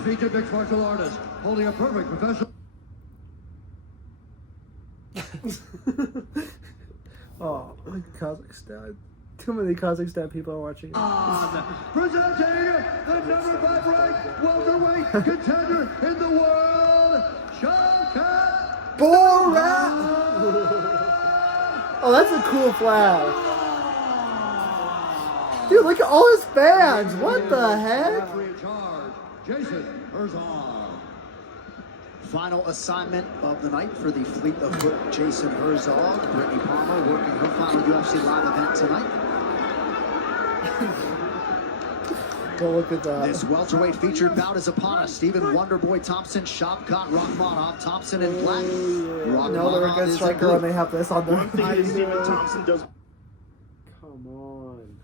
undefeated mixed martial artist, holding a perfect professional. Oh, Kazakhstan. Too many Kazakhstan people are watching it. Presenting the number 5 ranked welterweight contender in the world, Shavkat. Borat! Oh, that's a cool flag. Dude, look at all his fans. What the heck? In charge, Jason Herzog. Final assignment of the night for the fleet of foot Jason Herzog. Brittany Palmer working her final UFC live event tonight. Don't look at that. This welterweight featured bout is upon us. Stephen Wonderboy Thompson, Shavkat Rakhmonov, Thompson in black. No, they're a good striker when they have this on them. Stephen Thompson does. Come on.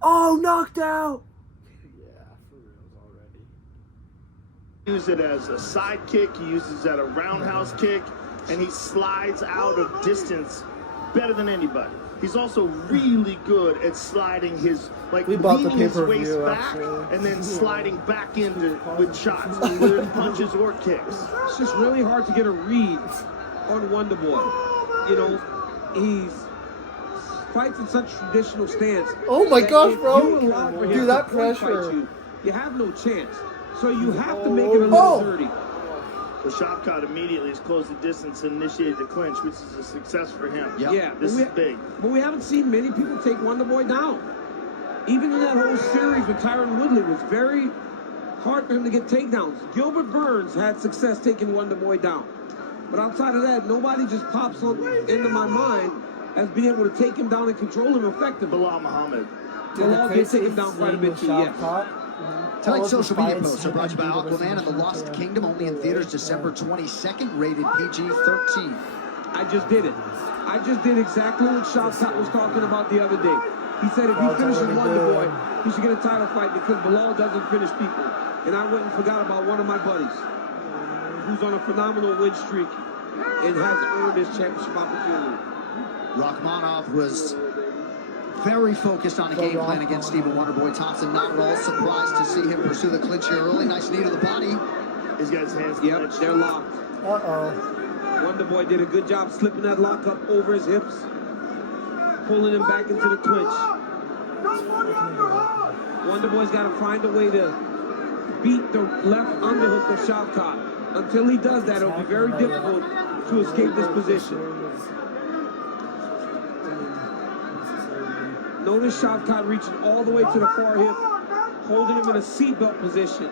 Oh, knocked out! Yeah, for reals already. Use it as a side kick, he uses it as a roundhouse kick, and he slides out of distance better than anybody. He's also really good at sliding his, like, leaning his waist back and then sliding back into with shots, whether it's punches or kicks. It's just really hard to get a read on Wonderboy. You know, he's fights in such traditional stance. Oh my gosh, bro! Dude, that pressure. You have no chance. So you have to make it a little dirty. Well, Shavkat immediately has closed the distance and initiated the clinch, which is a success for him. Yep. Yeah, This is big. But we haven't seen many people take Wonderboy down. Even in that whole series with Tyron Woodley, it was very hard for him to get takedowns. Gilbert Burns had success taking Wonderboy down. But outside of that, nobody just pops into my mind as being able to take him down and control him effectively. Bilal Muhammad. Bilal did take him down quite a bit too, yes. Tonight's social media posts are brought to you by Aquaman and the Lost Kingdom, only in theaters December 22nd, rated PG-13. I just did it. I just did exactly what Shavkat was talking about the other day. He said if he finishes Wonderboy, he should get a title fight because Bilal doesn't finish people. And I went and forgot about one of my buddies who's on a phenomenal win streak and has earned his championship opportunity. Rakhmonov was very focused on a game plan against Stephen Wonderboy Thompson. Not at all surprised to see him pursue the clinch here early. Nice knee to the body. He's got his hands Yep, clenched. they're locked. Uh-oh. Wonderboy did a good job slipping that lock up over his hips, pulling him back into the clinch. Wonderboy's got to find a way to beat the left underhook of Shavkat. Until he does that, it'll be very difficult to escape this position. Notice Shavkat reaching all the way to the far hip, holding him in a seatbelt position.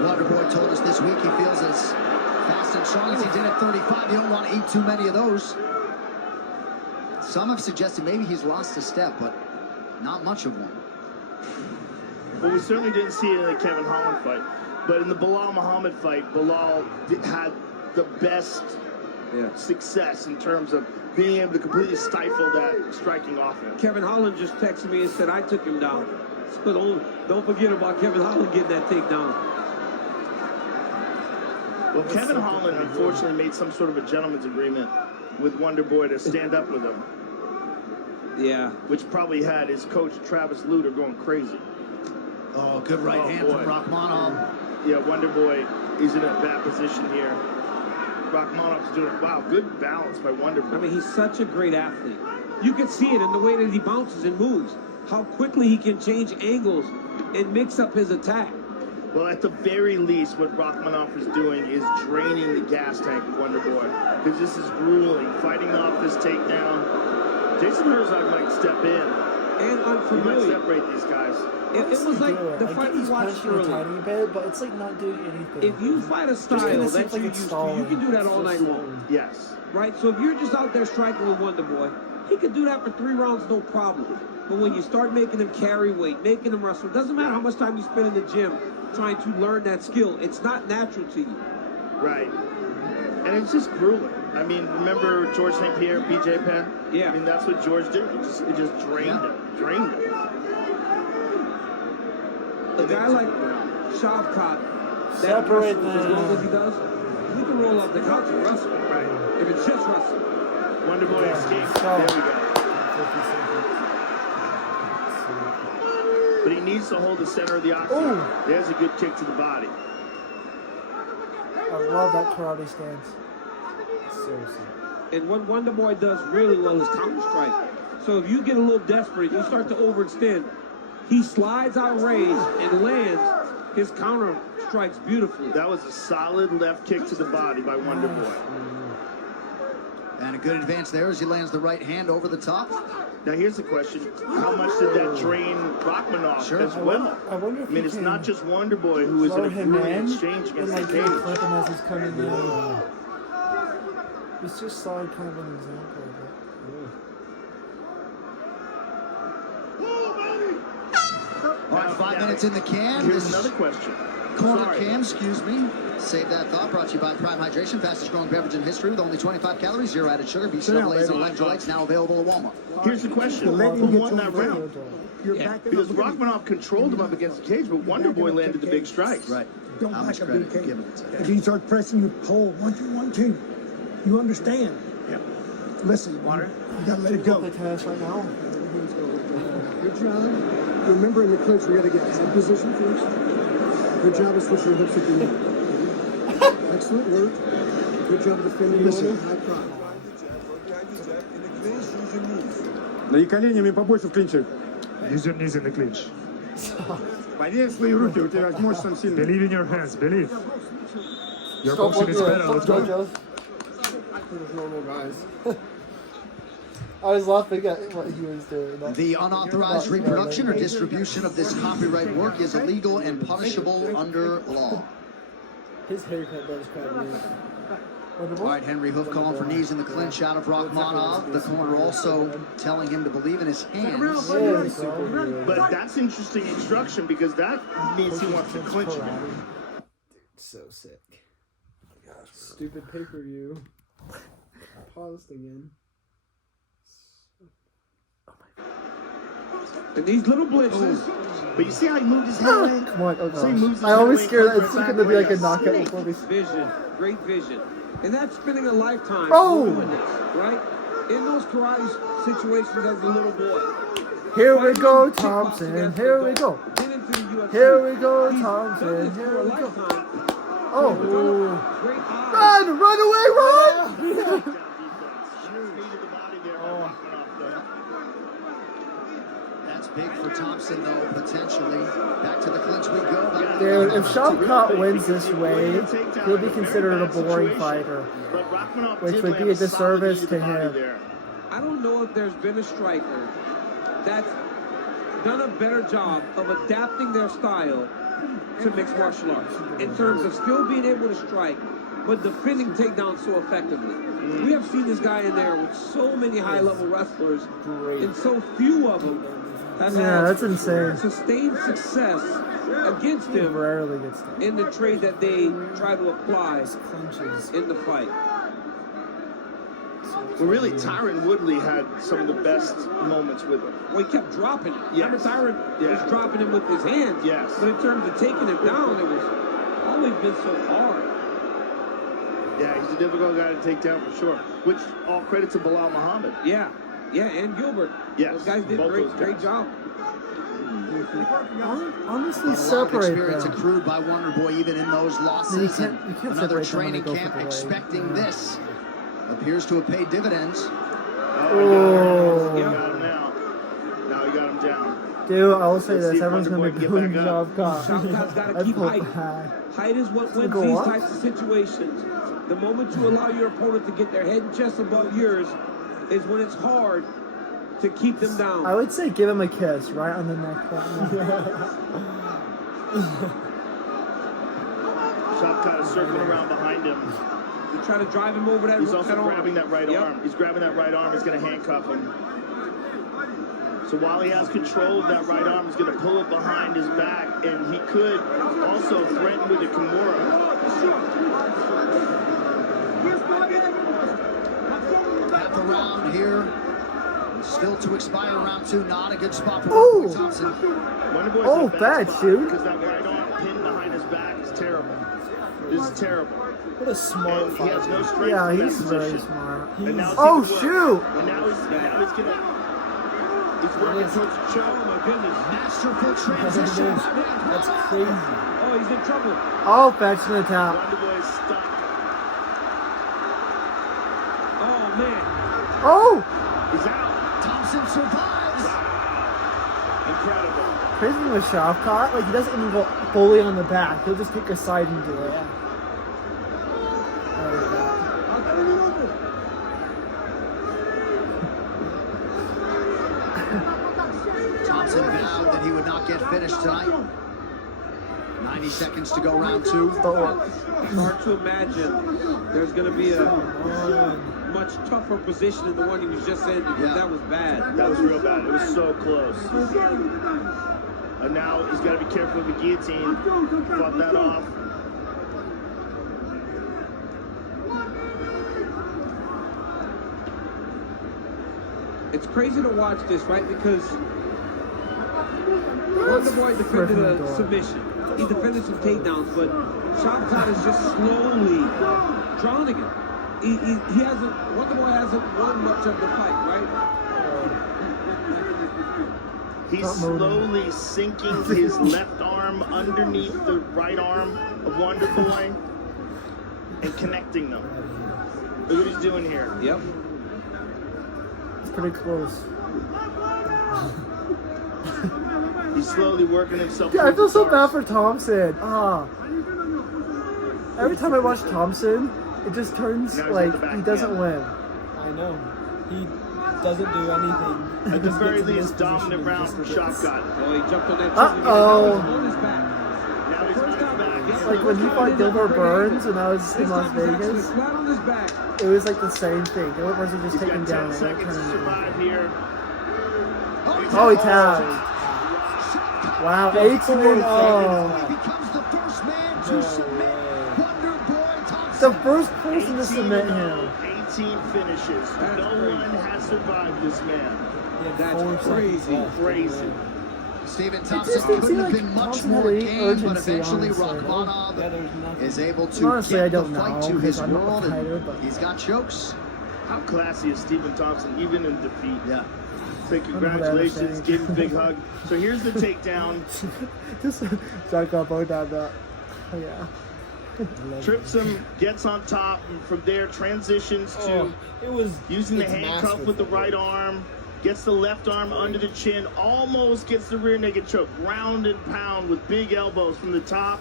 Wonderboy told us this week he feels as fast and strong as he did at 35. You don't want to eat too many of those. Some have suggested maybe he's lost a step, but not much of one. Well, we certainly didn't see it in the Kevin Holland fight. But in the Bilal Muhammad fight, Bilal had the best success in terms of being able to completely stifle that striking offense. Kevin Holland just texted me and said, I took him down. So don't forget about Kevin Holland getting that takedown. Well, Kevin Holland unfortunately made some sort of a gentleman's agreement with Wonderboy to stand up with him. Yeah. Which probably had his coach, Travis Luter, going crazy. Oh, good right hand from Rakhmonov. Yeah, Wonderboy is in a bad position here. Rakhmonov's doing, wow, good balance by Wonderboy. I mean, he's such a great athlete. You can see it in the way that he bounces and moves, how quickly he can change angles and mix up his attack. Well, at the very least, what Rakhmonov is doing is draining the gas tank of Wonderboy, because this is grueling. Fighting off this takedown. Jason Herzog might step in. And He unfamiliar. might separate these guys. It was like the fight we watched a earlier. tiny bit, but it's like not doing anything. If you fight a style kinda that seems like you're it's used to, you stalling. can do that all night long. Yes. Right? So if you're just out there striking with Wonderboy, he could do that for 3 rounds, no problem. But when you start making him carry weight, making him wrestle, it doesn't matter how much time you spend in the gym trying to learn that skill. It's not natural to you. Right. And it's just grueling. I mean, remember George St. Pierre, BJ Penn? Yeah. I mean, that's what George did. It just drained him. Drained him. A guy like Shavkat, Separate as long as he does, he can roll off the couch and wrestle. Right. If it's just wrestling. Wonderboy escaped. There we go. 50 seconds. But he needs to hold the center of the octagon. Ooh. There's a good kick to the body. I love that karate stance. So sick. And what Wonderboy does really well is counter strike. So if you get a little desperate, you start to overextend, he slides out range and lands his counter strikes beautifully. That was a solid left kick to the body by Wonderboy. And a good advance there as he lands the right hand over the top. Now here's the question: how much did that drain Rachmaninoff Sure. as well? I wonder if I mean, he it's can not just Wonderboy who is in slow a him brilliant in exchange and against like the really cage. clip him as he's coming in. It's just saw kind of an example of it. All right, 5 minutes in the can. Here's This another question. corner Sorry. can, excuse me. Save that thought. Brought to you by Prime Hydration, fastest growing beverage in history with only 25 calories, zero added sugar. Beach Double-A's and electrolytes now available at Walmart. Here's the question: who won that round? Yeah. Because Rachmaninoff controlled him up against the cage, but Wonderboy landed the big strikes. Right. How much credit you giving it to him? If he starts pressing you, pull 1, 2, 1, 2. You understand? Yeah. Listen, you gotta let it go. Play tennis right now. Good job. Remember in the clinch, we gotta get head position first. Good job of switching hips at the end. Excellent work. Good job of defending the high pride. Да и коленями побольше в клинче. Use your knees in the clinch. Поверь в свои руки, у тебя мощь там сильная. Believe in your hands. Believe. Your Stop boxing is better. Let's go. JoJo. Those normal guys. I was laughing at what he was doing. The unauthorized reproduction or distribution of this copyright work is illegal and punishable under law. His haircut does quite weird. All right, Henry Hoof calling for knees in the clinch out of Rachmanov. The corner also telling him to believe in his hands. Yeah, super weird. But that's interesting instruction because that means he wants to clinch again. So sick. Stupid pay-per-view. Paused again. And these little blitzes, But you see how he moved his head? Come on, oh So he moves his gosh. I always head scared away, that it's comes going to be like a back, knockout before we... vision, great vision. And that's spending a lifetime Oh! doing this, right? In those karate situations as a little boy. Here we go, Fighting Thompson. kickboxing as Here an we adult, go. Get into the UFC. Here we go, He's Thompson. done this Here for a we go. lifetime. Oh. Great eyes. Run away, run! That's big for Thompson, though, potentially. Back to the clinch we go. Dude, if Shavkat wins this way, he'll be considered a boring fighter. Which would be a disservice to him. I don't know if there's been a striker that's done a better job of adapting their style to mixed martial arts in terms of still being able to strike, but defending takedowns so effectively. We have seen this guy in there with so many high-level wrestlers, and so few of them have Yeah, had that's insane. sustained success against He him rarely gets done. in the trade that they try to apply Clinches. in the fight. Well, really, Tyron Woodley had some of the best moments with him. Well, he kept dropping him. Yes. Remember, Tyron Yeah. was dropping him with his hands. Yes. But in terms of taking him down, it was always been so hard. Yeah, he's a difficult guy to take down for sure. Which, all credit to Bilal Muhammad. Yeah, and Gilbert. Yes, Those guys did both those great guys. job. Honestly, A lot of separate experience them. accrued by Wonderboy even in those losses. You can't Another separate them when training they go camp for the leg. expecting Yeah. this appears to have paid dividends. Oh, he Oh. got him now. Now he got him down. Dude, I will say Let's see this. if Everyone's going to Wonderboy be can booing get back up. Shavkat. Shavkat's gotta That's keep what height. bad. Height is what wins go these up? types of situations. The moment you allow your opponent to get their head and chest above yours is when it's hard to keep them down. I would say give him a kiss right on the neck. Shavkat is circling around behind him. They're trying to drive him over that He's that also arm. grabbing that right Yep. arm. He's grabbing that right arm. He's going to handcuff him. So while he has control of that right arm, he's going to pull it behind his back, and he could also threaten with a Kimura. Half a round here. Still to expire round two. Not a good spot for Ooh. Wonderboy Thompson. Wonderboy's Oh, in a bad spot shoot. because that right arm pinned behind his back is terrible. This is terrible. What a smart And he has no strength Yeah, in that he's very position. smart. And now Oh, see what- shoot! And now he's gonna He's working towards the choke. Oh my goodness. Masterful That's what it transition. is. That's crazy. Oh, he's in trouble. Oh, fetch the tap. Wonderboy is stuck. Oh man. Oh! He's out. Thompson survives. Incredible. Crazy thing with Shavkat, like he doesn't even go fully on the back. He'll just take a side and do it. Oh, God. Thompson vowed that he would not get finished tonight. 90 seconds to go, round two. Hard to imagine there's going to be a much tougher position than the one he was just in because Yeah. that was bad. That was real bad. It was so close. And now he's got to be careful with the guillotine. Fought that off. It's crazy to watch this, right? Because Wonderboy defended a submission. He defended some takedowns, but Shavkat is just slowly drowning him. He hasn't, Wonderboy hasn't won much of the fight, right? He's slowly sinking his left arm underneath the right arm of Wonderboy and connecting them. Look what he's doing here. Yep. It's pretty close. He's slowly working himself. Yeah, I through feel the so bars. bad for Thompson. Every time I watch Thompson, it just turns Now he's like at the back he doesn't again. win. I know. He doesn't do anything. He At the just very gets in this least, dominant position round and for just gets- Shavkat. Oh, he jumped on that Uh-oh. chin. Now he's on his back. Now he's on his back. It's like when he fought Gilbert Burns when I was in This Las time he's actually Vegas. flat on his back. It was like the same thing. Gilbert Burns would just He's take him got 10 down and like seconds to turn him. survive here. Oh, he tapped. Wow, 18. Oh, Becomes the first man to submit Wonderboy Thompson. the first person to submit him. 18 finishes. No one has survived this man. He had That's 4 crazy. seconds left. Crazy. Stephen just Thompson didn't couldn't seem have like been much Thompson more had any game, but urgency, eventually honestly. Yeah, Rachmanov there's nothing. is able to Honestly, I get the don't fight know, to because his I'm not a world, fighter, and but- he's got chokes. How classy is Stephen Thompson, even in defeat? Yeah. Say what I congratulations, understand. give him a big hug. So here's the takedown. Just Jack up on that. Oh, yeah. Trips him, gets on top, and from there transitions to Oh, it was using the it's handcuff with the masterful. right arm, gets the left arm under the chin, almost gets the rear naked choke, ground and pound with big elbows from the top,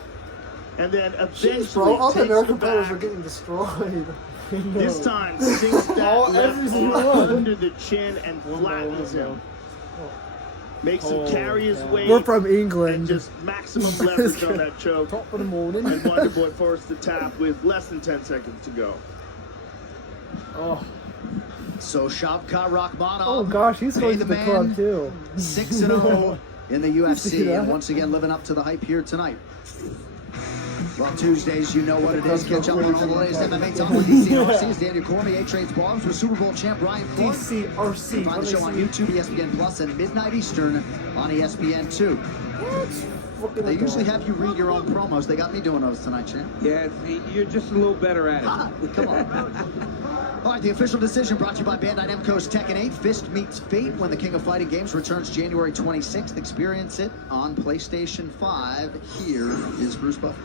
and then eventually Jeez, bro, all the takes American the players are back. getting destroyed. This time sinks that All- left every single arm one. under the chin and flattens him. Makes him carry his weight We're from and England. just maximum leverage on that choke. Top of the morning. And Wonderboy forced the tap with less than 10 seconds to go. Oh. So Shavkat Rachmanov. Oh gosh, he's going to the the club man too. 6-0 in the See UFC, that? and once again living up to the hype here tonight. Well, Tuesdays, you know what it is. Catch up on all the latest MMA talk with DCRC's Daniel Cormier trades bombs with Super Bowl champ Brian Ford. DCRC. Find the show on YouTube, ESPN Plus, and midnight Eastern on ESPN 2. They usually have you read your own promos. They got me doing those tonight, champ. Yeah, you're just a little better at it. Ah, come on. All right, the official decision brought to you by Bandai Namco's Tekken 8. Fist meets fate when the King of Fighting Games returns January 26th. Experience it on PlayStation 5. Here is Bruce Buffer.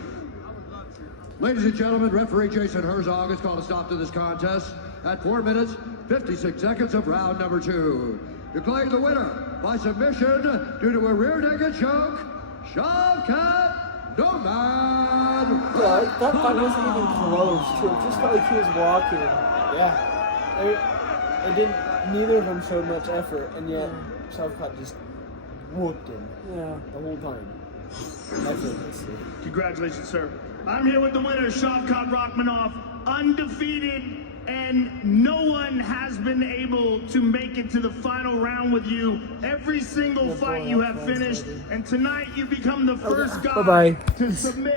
Ladies and gentlemen, referee Jason Herzog has called a stop to this contest at 4 minutes, 56 seconds of round number 2. Declaring the winner by submission due to a rear naked choke, Shavkat Nomad. Yeah, that fight wasn't even close too. It just felt like he was walking. Yeah. It didn't. Neither of them showed much effort, and yet Shavkat just whooped him Yeah. the whole time. Effortlessly. Congratulations, sir. I'm here with the winner, Shavkat Rachmanov, undefeated, and no one has been able to make it to the final round with you. Every single fight you have finished, and tonight you become the first guy Bye-bye. to submit.